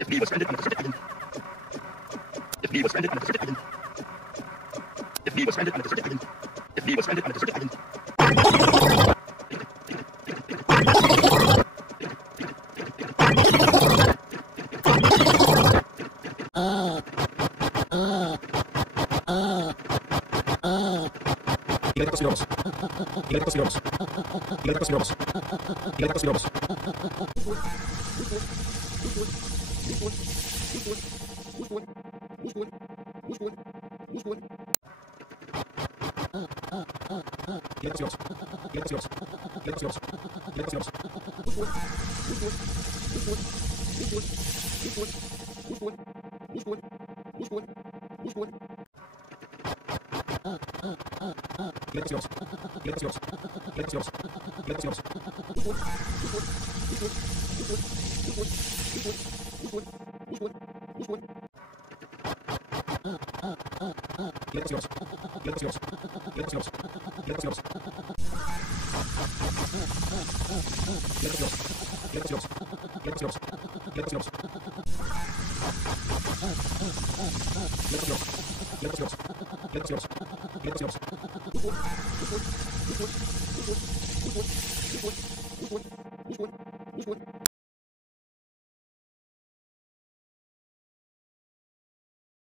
If me was stranded on the Pacific Island. If me was stranded on the Pacific Island. If me was stranded on the Pacific Island. If me was stranded on the Pacific Island.